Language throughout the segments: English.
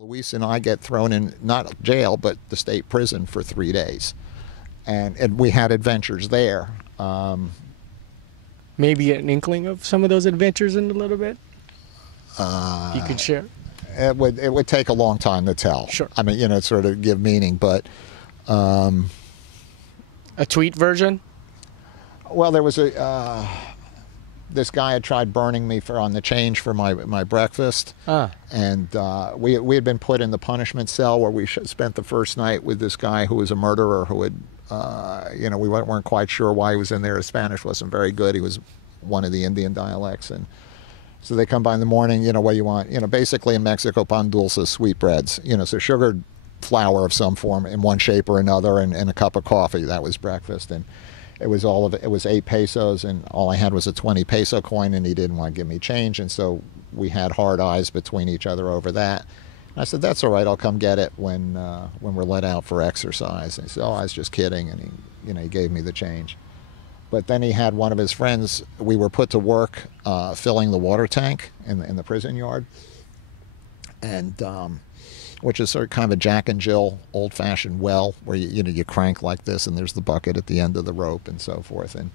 Luis and I get thrown in, not jail, but the state prison for 3 days. And we had adventures there. Maybe an inkling of some of those adventures in a little bit? You could share? It would take a long time to tell. Sure. I mean, sort of give meaning, but... a tweet version? Well, there was this guy had tried burning me on the change for my breakfast. And we had been put in the punishment cell where we spent the first night with this guy who was a murderer who had, we weren't quite sure why he was in there. His Spanish wasn't very good. He was one of the Indian dialects. And so they come by in the morning, what do you want? Basically in Mexico, pan dulce, sweetbreads, so sugared flour of some form in one shape or another and a cup of coffee. That was breakfast. And it was it was 8 pesos, and all I had was a 20 peso coin, and he didn't want to give me change. And so we had hard eyes between each other over that. And I said, that's all right, I'll come get it when we're let out for exercise. And he said, oh, I was just kidding. And he gave me the change. But then he had one of his friends, we were put to work filling the water tank in the prison yard. And which is sort of kind of a Jack and Jill old-fashioned well where you crank like this and there's the bucket at the end of the rope and so forth. And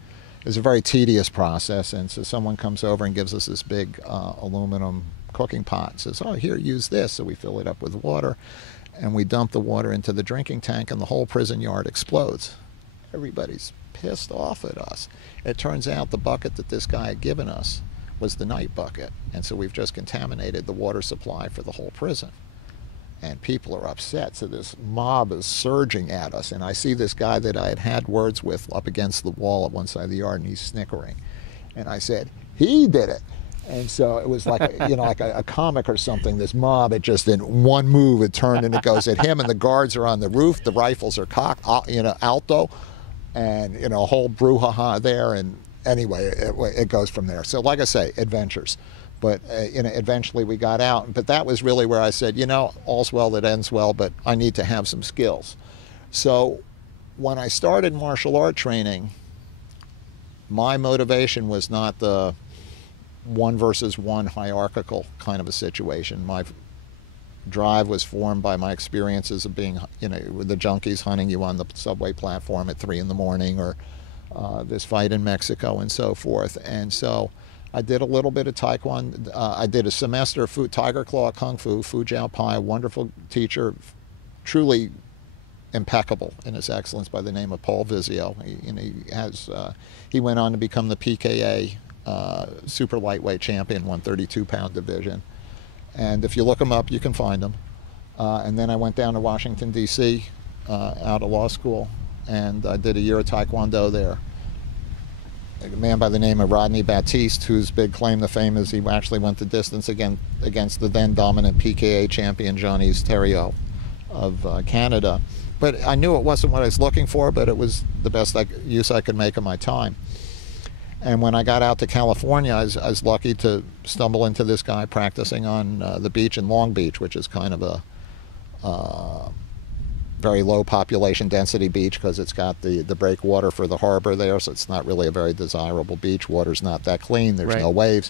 it's a very tedious process. And so someone comes over and gives us this big aluminum cooking pot and says, oh, here, use this. So we fill it up with water and we dump the water into the drinking tank and the whole prison yard explodes. Everybody's pissed off at us. It turns out the bucket that this guy had given us was the night bucket. And so we've just contaminated the water supply for the whole prison. And people are upset, so this mob is surging at us. And I see this guy that I had words with up against the wall at one side of the yard, and he's snickering. And I said, he did it. And so it was like, like a comic or something. This mob, it just in one move, it turned and it goes at him, and the guards are on the roof. The rifles are cocked, alto, and, a whole brouhaha there. And anyway, it goes from there. So like I say, adventures. But eventually we got out. But that was really where I said, all's well that ends well, but I need to have some skills. So when I started martial art training, my motivation was not the 1 versus 1 hierarchical kind of a situation. My drive was formed by my experiences of being, with the junkies hunting you on the subway platform at 3 in the morning, or this fight in Mexico and so forth. And so I did a little bit of Taekwondo. I did a semester of Tiger Claw Kung Fu, Fu Jiao Pai, a wonderful teacher, truly impeccable in his excellence, by the name of Paul Vizio. He went on to become the PKA super lightweight champion, 132-pound division. And if you look him up, you can find him. And then I went down to Washington, D.C., out of law school, and I did a year of Taekwondo there. A man by the name of Rodney Batiste, whose big claim to fame is he actually went the distance against the then dominant PKA champion Jean-Yves Thériault of Canada. But I knew it wasn't what I was looking for, but it was the best use I could make of my time. And when I got out to California, I was lucky to stumble into this guy practicing on the beach in Long Beach, which is kind of a very low population density beach because it's got the breakwater for the harbor there, so it's not really a very desirable beach. Water's not that clean. There's no waves.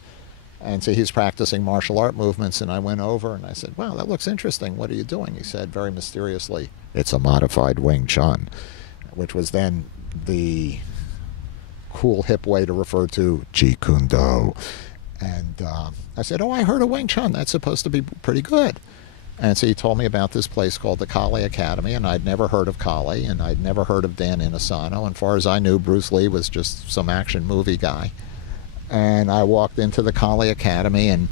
And so he's practicing martial art movements, and I went over and I said, wow, that looks interesting. What are you doing? He said very mysteriously, it's a modified Wing Chun, which was then the cool, hip way to refer to Jeet Kune Do. And I said, oh, I heard of Wing Chun. That's supposed to be pretty good. And so he told me about this place called the Kali Academy, and I'd never heard of Kali, and I'd never heard of Dan Inosanto. And as far as I knew, Bruce Lee was just some action movie guy. And I walked into the Kali Academy, and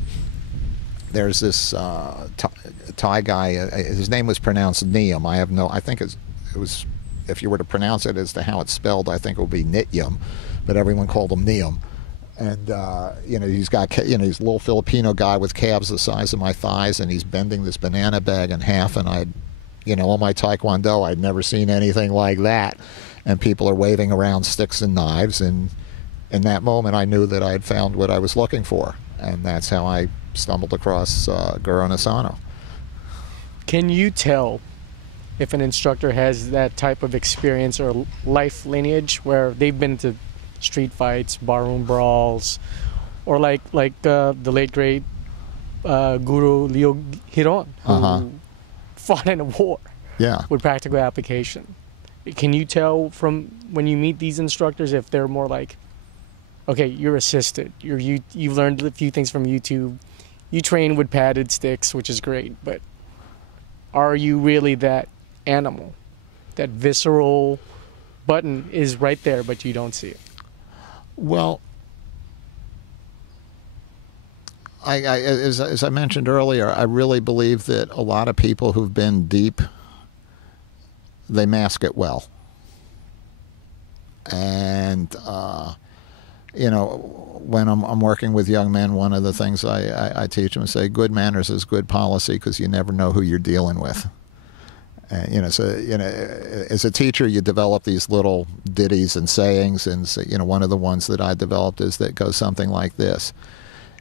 there's this Thai guy. His name was pronounced Niam. I think it was, if you were to pronounce it as to how it's spelled, I think it would be Nityam, but everyone called him Niam. And, he's got, he's a little Filipino guy with calves the size of my thighs, and he's bending this banana bag in half. And on my Taekwondo, I'd never seen anything like that. And people are waving around sticks and knives. And in that moment, I knew that I had found what I was looking for. And that's how I stumbled across Guro Inosanto. Can you tell if an instructor has that type of experience or life lineage where they've been to street fights, barroom brawls, or like the late great Guru Leo Hiron, who fought in a war Yeah. with practical application. Can you tell from when you meet these instructors if they're more like, okay, you're assisted, you've learned a few things from YouTube, you train with padded sticks, which is great, but are you really that animal? That visceral button is right there, but you don't see it. Well, as I mentioned earlier, I really believe that a lot of people who've been deep, they mask it well. And, you know, when I'm working with young men, one of the things I teach them is say, good manners is good policy, because you never know who you're dealing with. You know, so, you know, as a teacher, you develop these little ditties and sayings. And, so, you know, one of the ones that I developed is that goes something like this.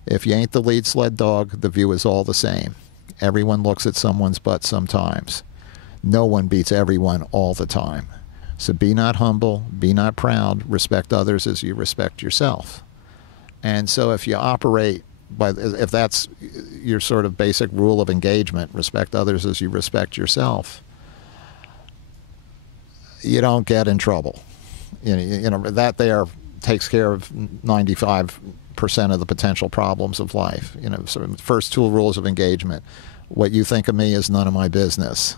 If you ain't the lead sled dog, the view is all the same. Everyone looks at someone's butt sometimes. No one beats everyone all the time. So be not humble, be not proud, respect others as you respect yourself. And so if you operate if that's your sort of basic rule of engagement, respect others as you respect yourself, you don't get in trouble. You know that there takes care of 95% of the potential problems of life. You know, so first two rules of engagement: what you think of me is none of my business,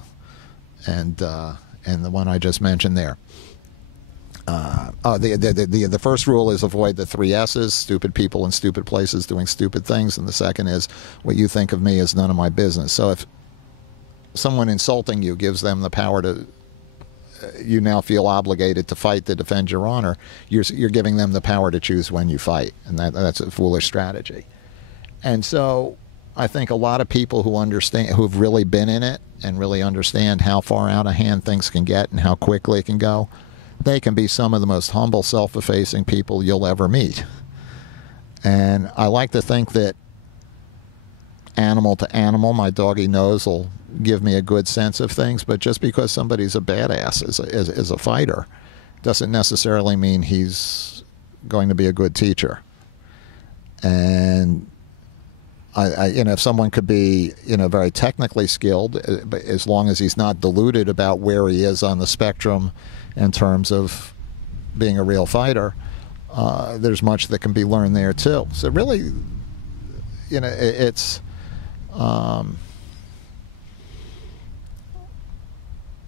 and the one I just mentioned there. The first rule is avoid the 3 S's: stupid people in stupid places doing stupid things, and the second is what you think of me is none of my business. So if someone insulting you gives them the power to, you now feel obligated to fight to defend your honor, you're giving them the power to choose when you fight, and that's a foolish strategy. And so I think a lot of people who've really been in it and really understand how far out of hand things can get and how quickly it can go, they can be some of the most humble, self-effacing people you'll ever meet. And I like to think that animal to animal, my doggy nose will give me a good sense of things, but just because somebody's a badass as a fighter doesn't necessarily mean he's going to be a good teacher. And you know, if someone could be, you know, very technically skilled, but as long as he's not deluded about where he is on the spectrum in terms of being a real fighter, there's much that can be learned there too. So really, you know, it's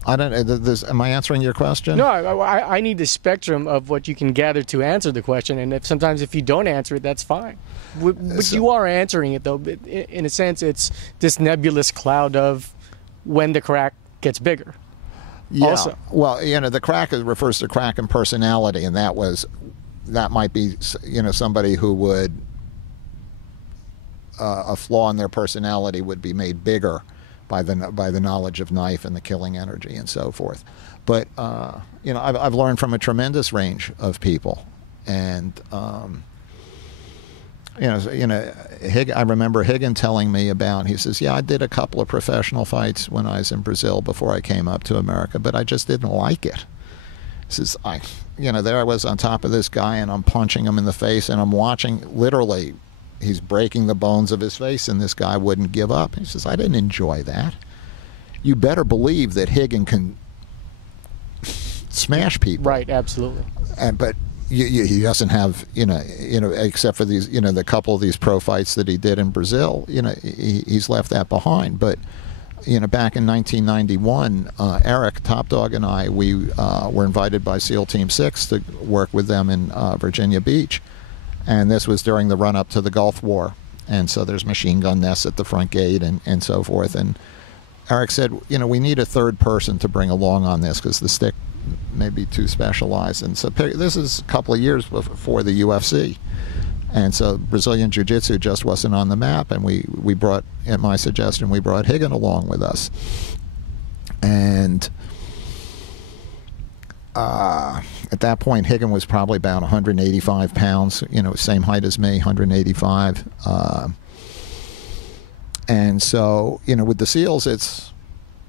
I don't. Am I answering your question? No, I need the spectrum of what you can gather to answer the question, and sometimes if you don't answer it, that's fine. But you are answering it, though. In a sense, it's this nebulous cloud of when the crack gets bigger. Yeah. Also. Well, you know, the crack refers to crack in personality, and that might be, you know, somebody who would a flaw in their personality would be made bigger by the knowledge of knife and the killing energy and so forth. But you know, I've learned from a tremendous range of people, and you know, I remember Higgin telling me about. He says, "Yeah, I did a couple of professional fights when I was in Brazil before I came up to America, but I just didn't like it." He says, you know, there I was on top of this guy, and I'm punching him in the face, and I'm watching literally." He's breaking the bones of his face, and this guy wouldn't give up. He says, I didn't enjoy that. You better believe that Higgin can smash people. Right, absolutely. But he doesn't have, you know, except for these, you know, the couple of these pro fights that he did in Brazil, you know, he's left that behind. But, you know, back in 1991, Eric Top Dog and I, we were invited by SEAL Team 6 to work with them in Virginia Beach. And this was during the run-up to the Gulf War. And so there's machine gun nests at the front gate and so forth. And Eric said, you know, we need a third person to bring along on this because the stick may be too specialized. And so this is a couple of years before the UFC. And so Brazilian Jiu-Jitsu just wasn't on the map. And we brought, at my suggestion, we brought Higgin along with us. And at that point, Higgin was probably about 185 pounds, you know, same height as me, 185. And so, you know, with the SEALs,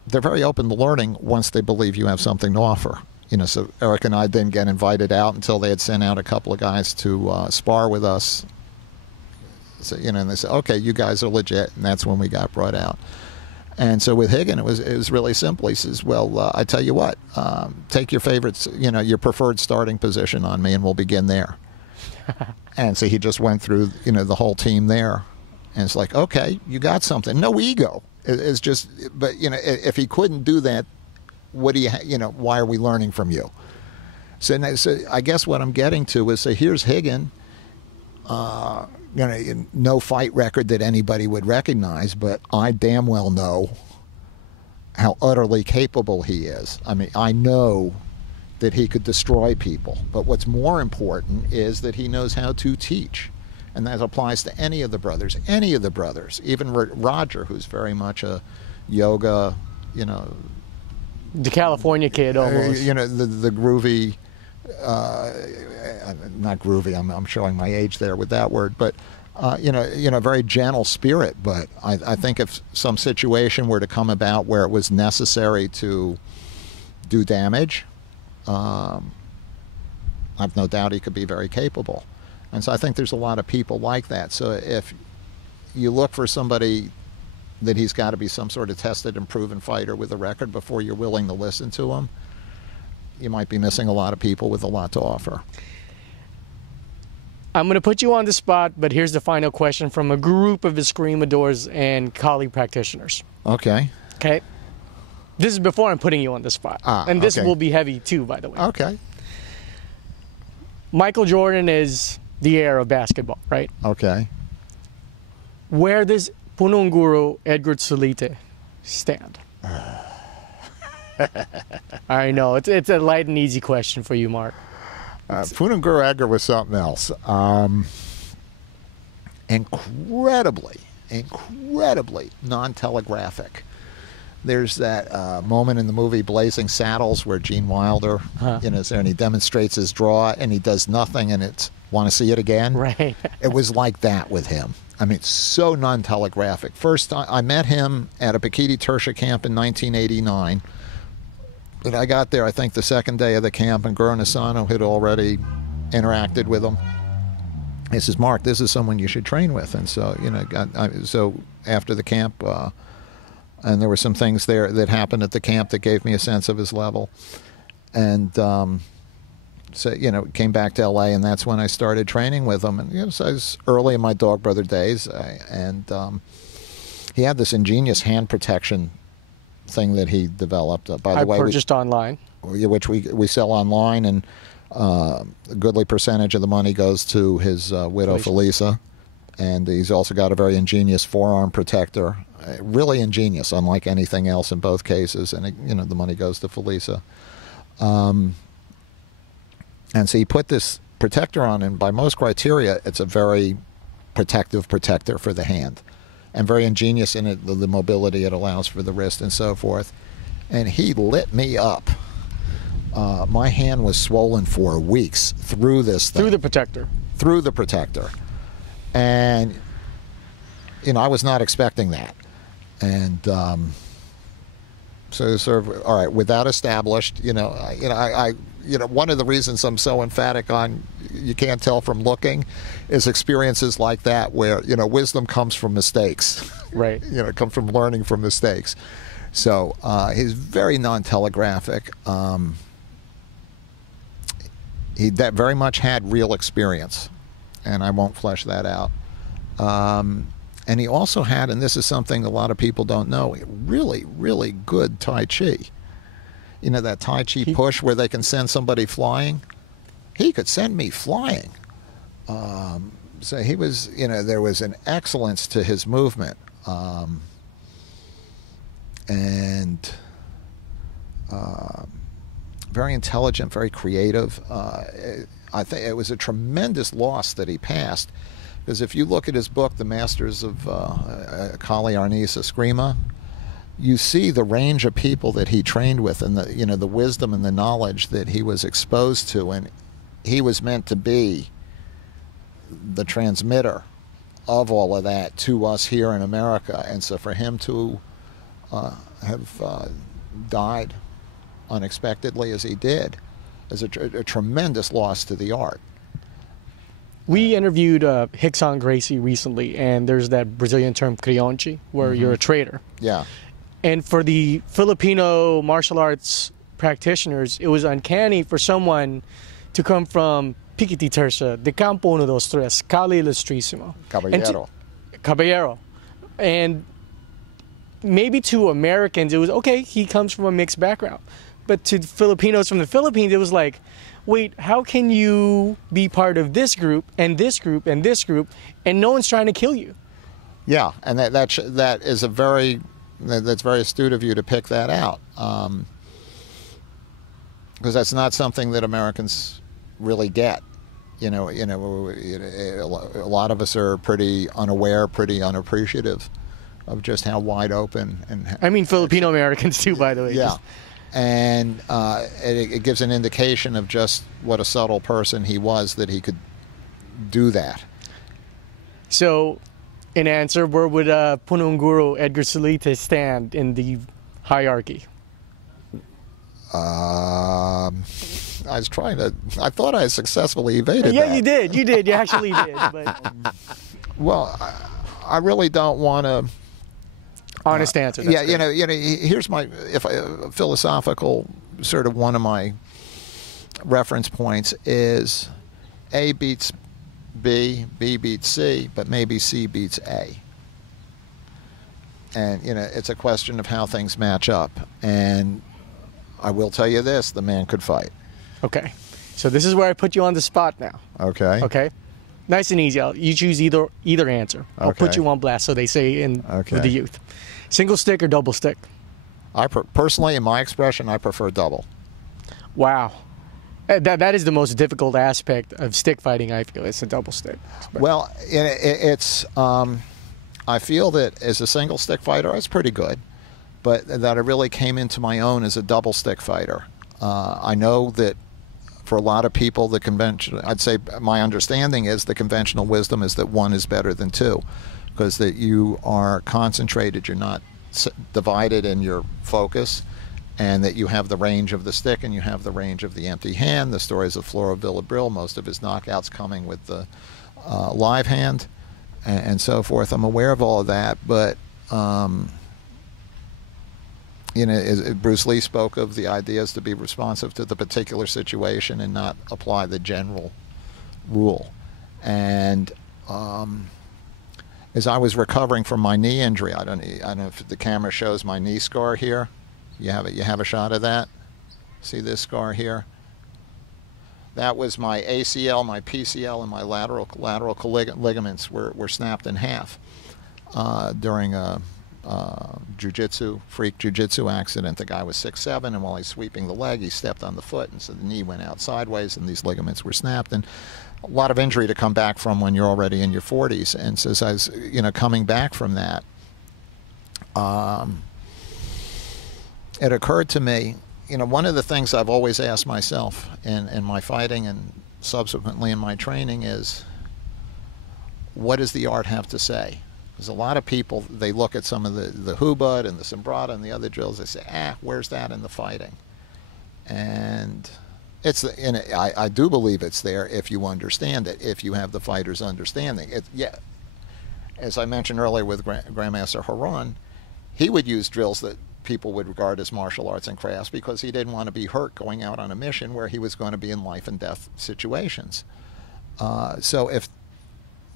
they're very open to learning once they believe you have something to offer. You know, so Eric and I didn't get invited out until they had sent out a couple of guys to spar with us So, and they said, okay, you guys are legit, and that's when we got brought out. And so with Higgin, it was really simple. He says, well, I tell you what, take your favorites, your preferred starting position on me, and we'll begin there. And so he just went through, the whole team there. And it's like, okay, you got something. No ego. It's just, but, if he couldn't do that, what do you, why are we learning from you? So I guess what I'm getting to is, here's Higgin, no fight record that anybody would recognize, but I damn well know how utterly capable he is. I mean, I know that he could destroy people, but what's more important is that he knows how to teach, and that applies to any of the brothers, even Roger, who's very much a yoga, the California kid almost. The groovy, not groovy, I'm showing my age there with that word, but very gentle spirit. But I think if some situation were to come about where it was necessary to do damage, I've no doubt he could be very capable. And so I think there's a lot of people like that. So if you look for somebody that he's got to be some sort of tested and proven fighter with a record before you're willing to listen to him, you might be missing a lot of people with a lot to offer. I'm going to put you on the spot, but here's the final question from a group of Escrimadors and colleague practitioners. Okay. Okay. This is before I'm putting you on the spot. And this will be heavy too, by the way. Okay. Michael Jordan is the heir of basketball, right? Okay. Where does Punong Guru Edgar Solite stand? I know. It's a light and easy question for you, Mark. Punong Guru Edgar was something else. Incredibly non-telegraphic. There's that moment in the movie Blazing Saddles where Gene Wilder is there and he demonstrates his draw and he does nothing and it's want to see it again? Right. It was like that with him. I mean, so non-telegraphic. First, I met him at a Pakiti Tersha camp in 1989. But I got there, I think, the second day of the camp, and Guru Asano had already interacted with him. He says, Mark, this is someone you should train with. And so, so after the camp, and there were some things there that happened at the camp that gave me a sense of his level. And so, came back to L.A., and that's when I started training with him. And, so I was early in my Dog Brother days, and he had this ingenious hand protection thing that he developed. By the way, purchased online. Which we sell online, and a goodly percentage of the money goes to his widow, Felisa. And he's also got a very ingenious forearm protector. Really ingenious, unlike anything else in both cases. And, the money goes to Felisa. And so he put this protector on, and by most criteria, it's a very protective protector for the hand. And very ingenious in it, the mobility it allows for the wrist and so forth. And he lit me up. My hand was swollen for weeks through this thing. Through the protector. Through the protector. And, I was not expecting that. And so sort of, all right, with that established, one of the reasons I'm so emphatic on you can't tell from looking is experiences like that where, wisdom comes from mistakes. Right. It comes from learning from mistakes. So he's very non-telegraphic. He that very much had real experience, and I won't flesh that out. And he also had, and this is something a lot of people don't know, really, really good Tai Chi. That Tai Chi push where they can send somebody flying? He could send me flying. So he was, there was an excellence to his movement. And very intelligent, very creative. I think it was a tremendous loss that he passed. Because if you look at his book, The Masters of Kali Arnis Eskrima, you see the range of people that he trained with and the wisdom and the knowledge that he was exposed to, and he was meant to be the transmitter of all of that to us here in America. And so for him to have died unexpectedly as he did is a tremendous loss to the art. We interviewed Rickson Gracie recently, and there's that Brazilian term crionchi, where you're a trader. Yeah. And for the Filipino martial arts practitioners, it was uncanny for someone to come from Piquiti Terza, de Campo Uno Dos Tres, Cali Ilustrísimo. Caballero. Caballero. And maybe to Americans, it was, okay, he comes from a mixed background. But to Filipinos from the Philippines, it was like, wait, how can you be part of this group and this group and this group, and no one's trying to kill you? Yeah, and that is that's very astute of you to pick that out, because that's not something that Americans really get. A lot of us are pretty unaware, pretty unappreciative of just how wide open and. I mean, Filipino Americans too, by the way. Yeah. And it gives an indication of just what a subtle person he was, that he could do that. So, in answer, where would Punong Guru Edgar Salita stand in the hierarchy? I thought I successfully evaded yeah, that. you did. You actually did. But... Well, I really don't want to... Honest answer. Yeah, here's my philosophical sort of one of my reference points is A beats B, B beats C, but maybe C beats A. And it's a question of how things match up. And I will tell you this: the man could fight. Okay, so this is where I put you on the spot now. Okay. Okay. Nice and easy. You choose either answer. I'll put you on blast, so they say with the youth. Single stick or double stick? Personally, in my expression, I prefer double. Wow. That is the most difficult aspect of stick fighting, I feel. It's a double stick. Well, it's I feel that as a single stick fighter, I was pretty good, but that I really came into my own as a double stick fighter. I know that for a lot of people, I'd say my understanding is the conventional wisdom is that one is better than two, because that you are concentrated, you're not divided in your focus, and that you have the range of the stick and you have the range of the empty hand. The stories of Floro Villabril, most of his knockouts coming with the live hand and so forth. I'm aware of all of that, but Bruce Lee spoke of the ideas to be responsive to the particular situation and not apply the general rule. And as I was recovering from my knee injury, I don't know if the camera shows my knee scar here. You have a shot of that? See this scar here? That was my ACL, my PCL, and my lateral ligaments were snapped in half during a freak jiu-jitsu accident. The guy was 6'7", and while he's sweeping the leg, he stepped on the foot, and so the knee went out sideways, and these ligaments were snapped. And a lot of injury to come back from when you're already in your 40s. And so as I was, coming back from that, it occurred to me, one of the things I've always asked myself in my fighting and subsequently in my training is, what does the art have to say? Because a lot of people, they look at some of the hubud and the sombrata and the other drills, they say, where's that in the fighting? And I do believe it's there if you understand it, if you have the fighter's understanding. As I mentioned earlier with Grandmaster Haran, he would use drills that people would regard as martial arts and crafts because he didn't want to be hurt going out on a mission where he was going to be in life and death situations. So if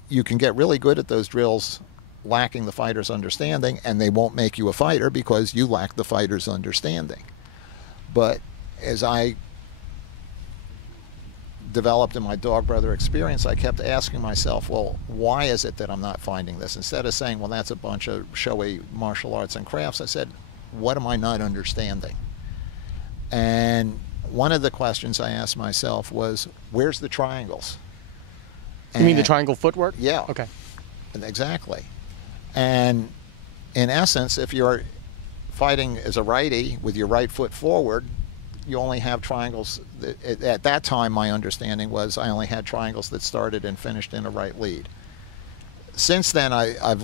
you can get really good at those drills lacking the fighter's understanding, and they won't make you a fighter because you lack the fighter's understanding. But as I developed in my dog brother experience, I kept asking myself, well, why is it that I'm not finding this? Instead of saying, well, that's a bunch of showy martial arts and crafts, I said, what am I not understanding? And one of the questions I asked myself was, where's the triangles? You mean the triangle footwork? Yeah. Okay. Exactly. And in essence, if you're fighting as a righty with your right foot forward, you only have triangles. At that time, my understanding was I only had triangles that started and finished in a right lead. Since then, I've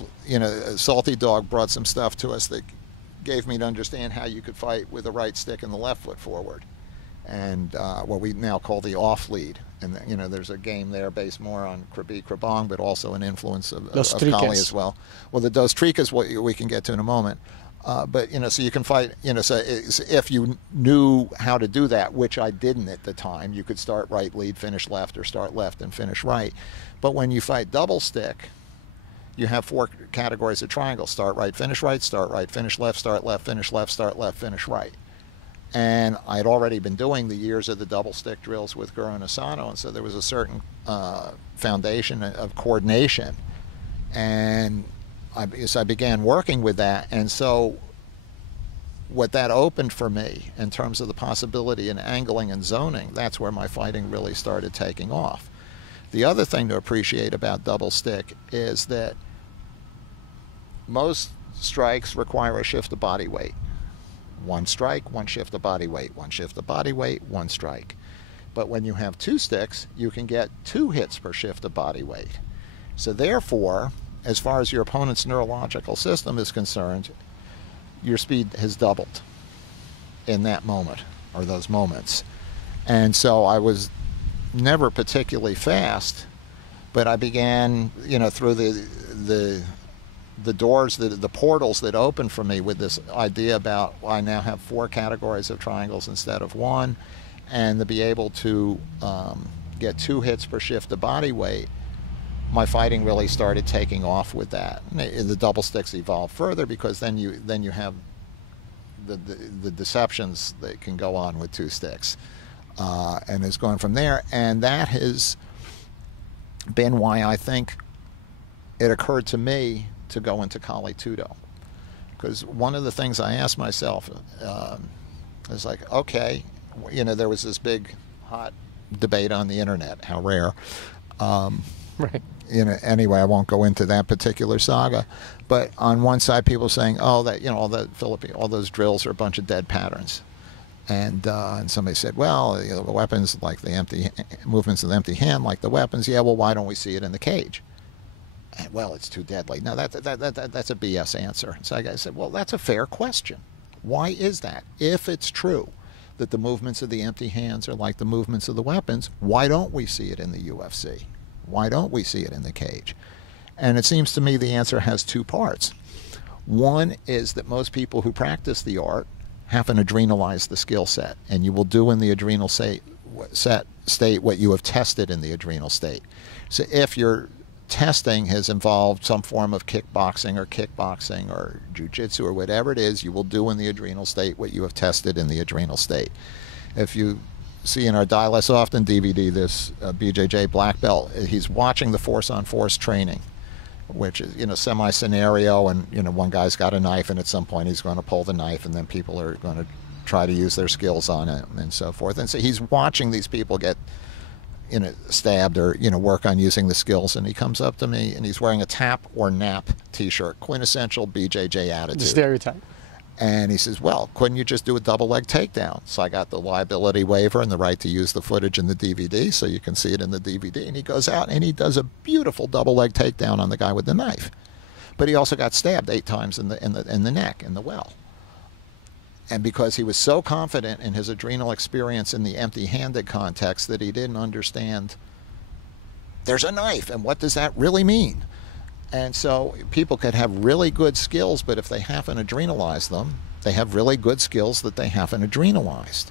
Salty Dog brought some stuff to us that gave me to understand how you could fight with the right stick and the left foot forward. and what we now call the off lead. And there's a game there based more on Krabi Krabong, but also an influence of Kali as well. Well, the Dos Tricas, what we can get to in a moment. But so you can fight. So if you knew how to do that, which I didn't at the time, you could start right, lead, finish left, or start left and finish right. But when you fight double stick, you have 4 categories of triangles: start right, finish right; start right, finish left; start left, finish left; start left, finish right. And I'd already been doing the years of the double stick drills with Guro Asano, and so there was a certain foundation of coordination. And I began working with that, and so what that opened for me in terms of the possibility in angling and zoning, that's where my fighting really started taking off. The other thing to appreciate about double stick is that most strikes require a shift of body weight. 1 strike, 1 shift of body weight, 1 shift of body weight, 1 strike. But when you have 2 sticks, you can get 2 hits per shift of body weight. So therefore, as far as your opponent's neurological system is concerned, your speed has doubled in that moment, or those moments. And so I was never particularly fast, but I began, through the doors, the portals that opened for me with this idea about I now have 4 categories of triangles instead of 1, and to be able to get 2 hits per shift of body weight, my fighting really started taking off with that. The double sticks evolved further because then you have the deceptions that can go on with 2 sticks, and it's going from there. And that has been why I think it occurred to me to go into Kali Tudo, because one of the things I asked myself is like, okay, there was this big hot debate on the internet, how rare. Right. Anyway, I won't go into that particular saga, but on one side, people saying, "Oh, that all those drills are a bunch of dead patterns," and somebody said, "Well, the weapons like the empty movements of the empty hand, like the weapons, yeah. Well, why don't we see it in the cage?" And, well, it's too deadly. No, that's a BS answer. So I said, well, that's a fair question. Why is that? If it's true that the movements of the empty hands are like the movements of the weapons, why don't we see it in the UFC? Why don't we see it in the cage? And it seems to me the answer has 2 parts. One is that most people who practice the art haven't adrenalized the skill set, and you will do in the adrenal state what you have tested in the adrenal state. So if your testing has involved some form of kickboxing or jiu-jitsu or whatever it is, you will do in the adrenal state what you have tested in the adrenal state. If you see in our Die Less Often DVD, this BJJ black belt, he's watching the force-on-force training, which is, semi-scenario, and, one guy's got a knife, and at some point he's going to pull the knife, and then people are going to try to use their skills on him and so forth. And so he's watching these people get stabbed or, work on using the skills. And he comes up to me and he's wearing a tap or nap t-shirt, quintessential BJJ attitude. The stereotype. And he says, well, couldn't you just do a double leg takedown? So I got the liability waiver and the right to use the footage in the DVD, so you can see it in the DVD. And he goes out and he does a beautiful double leg takedown on the guy with the knife. But he also got stabbed 8 times in the neck, in the well. And because he was so confident in his adrenal experience in the empty-handed context that he didn't understand there's a knife and what does that really mean. And so people could have really good skills, but if they haven't adrenalized them, they have really good skills that they haven't adrenalized.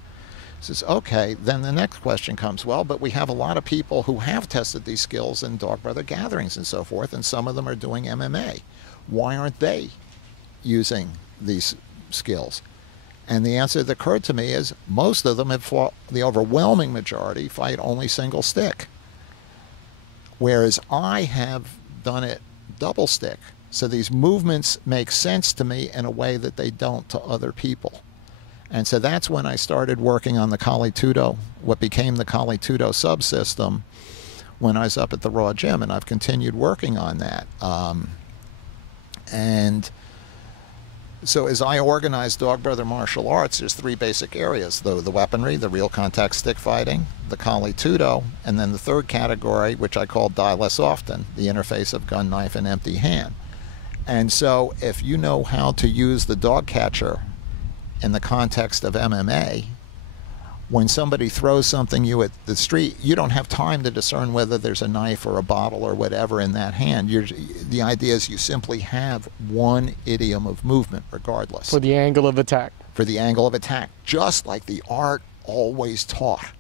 Says, okay, then the next question comes, well, but we have a lot of people who have tested these skills in Dog Brother gatherings and so forth, and some of them are doing MMA. Why aren't they using these skills? And the answer that occurred to me is most of them have fought, the overwhelming majority fight only single stick. Whereas I have done it double stick. So these movements make sense to me in a way that they don't to other people. And so that's when I started working on the Kali Tudo, what became the Kali Tudo subsystem, when I was up at the Raw Gym, and I've continued working on that. And so as I organize Dog Brother Martial Arts, there's 3 basic areas: the weaponry, the real contact stick fighting, the Kali Tudo, and then the third category, which I call Die Less Often, the interface of gun, knife, and empty hand. And so if you know how to use the dog catcher in the context of MMA, When somebody throws something you at the street, you don't have time to discern whether there's a knife or a bottle or whatever in that hand. The idea is you simply have one idiom of movement regardless. For the angle of attack. For the angle of attack, just like the art always taught.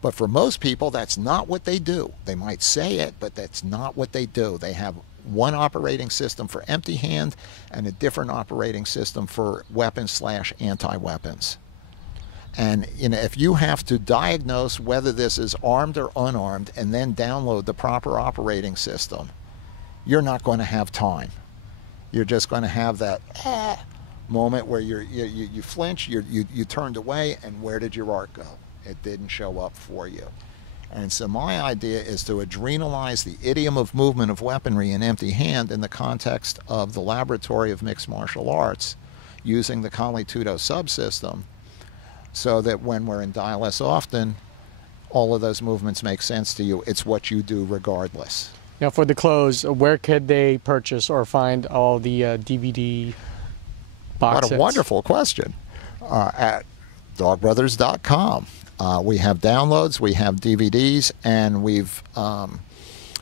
But for most people, that's not what they do. They might say it, but that's not what they do. They have one operating system for empty hand and a different operating system for weapons/anti-weapons. And if you have to diagnose whether this is armed or unarmed and then download the proper operating system, you're not going to have time. You're just going to have that moment where you flinch, you turned away, and where did your art go? It didn't show up for you. And so my idea is to adrenalize the idiom of movement of weaponry in empty hand in the context of the laboratory of mixed martial arts using the Kali Tudo subsystem, so that when we're in Die Less Often, all of those movements make sense to you. It's what you do regardless. Now, for the close, where could they purchase or find all the DVD box sets? What a wonderful question. At dogbrothers.com. We have downloads, we have DVDs, and we've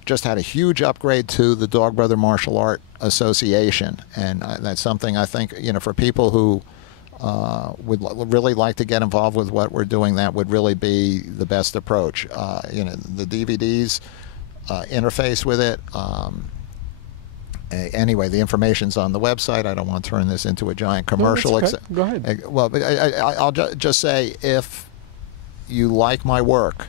just had a huge upgrade to the Dog Brother Martial Art Association. And that's something I think, for people who would really like to get involved with what we're doing, that would really be the best approach. The DVDs interface with it. Anyway, the information's on the website. I don't want to turn this into a giant commercial. No, that's okay. Go ahead. Well, but I'll just say, if you like my work,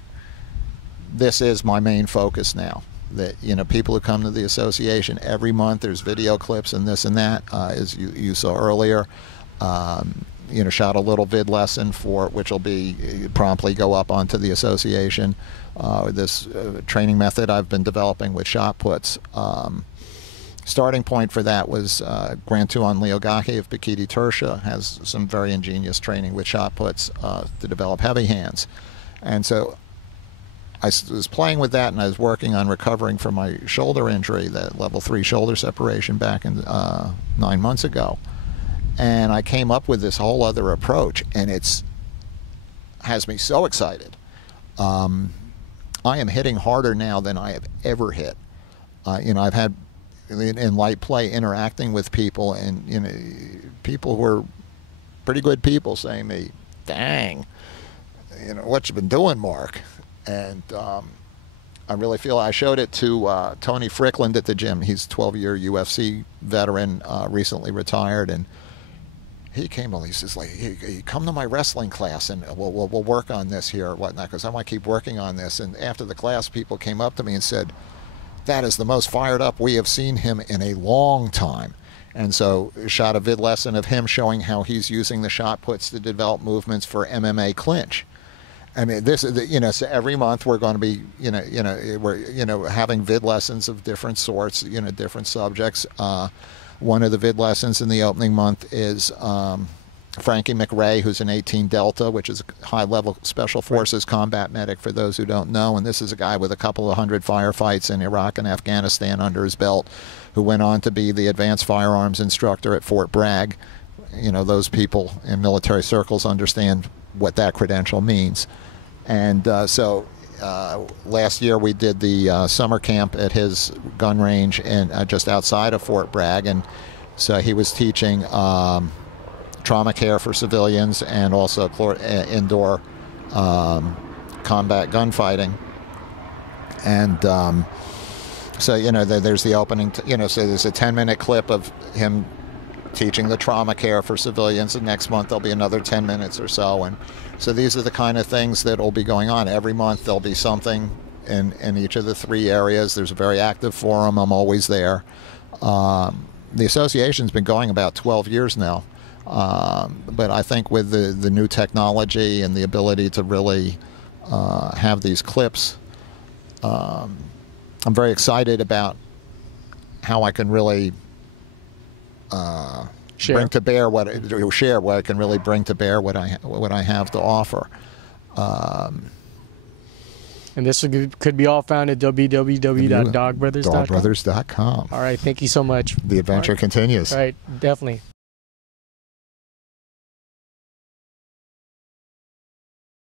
this is my main focus now. That people who come to the association every month, there's video clips and this and that, as you saw earlier. Shot a little vid lesson for which will be promptly go up onto the association. This training method I've been developing with shot puts. Starting point for that was Grantuan Leogaki of Bikiti Tersha has some very ingenious training with shot puts to develop heavy hands. And so I was playing with that, and I was working on recovering from my shoulder injury, that level 3 shoulder separation back in 9 months ago. And I came up with this whole other approach, and has me so excited. I am hitting harder now than I have ever hit. I've had in light play interacting with people, and people who are pretty good people saying to me, "Dang, what you been doing, Mark?" And I really feel I showed it to Tony Frickland at the gym. He's a 12-year UFC veteran, recently retired, and he came on. He says, hey, come to my wrestling class, and we'll work on this here or whatnot, because I want to keep working on this. And after the class, people came up to me and said, that is the most fired up we have seen him in a long time. And so shot a vid lesson of him showing how he's using the shot puts to develop movements for MMA clinch. I mean, this is, so every month we're going to be, we're having vid lessons of different sorts, different subjects. One of the vid lessons in the opening month is Frankie McRae, who's an 18 Delta, which is a high-level Special Forces combat medic, for those who don't know. And this is a guy with a couple of hundred firefights in Iraq and Afghanistan under his belt, who went on to be the advanced firearms instructor at Fort Bragg. Those people in military circles understand what that credential means. And so last year we did the summer camp at his gun range just outside of Fort Bragg. And so he was teaching trauma care for civilians and also indoor combat gunfighting. And so, there's the opening, so there's a 10-minute clip of him teaching the trauma care for civilians, and next month there'll be another 10 minutes or so. And so these are the kind of things that will be going on. Every month there'll be something in each of the 3 areas. There's a very active forum. I'm always there. The association's been going about 12 years now. But I think with the new technology and the ability to really have these clips, I'm very excited about how I can really bring to bear what I can really bring to bear what I have to offer. And this could be all found at www.dogbrothers.com. Dogbrothers.com. All right, thank you so much. The adventure continues. All right, definitely.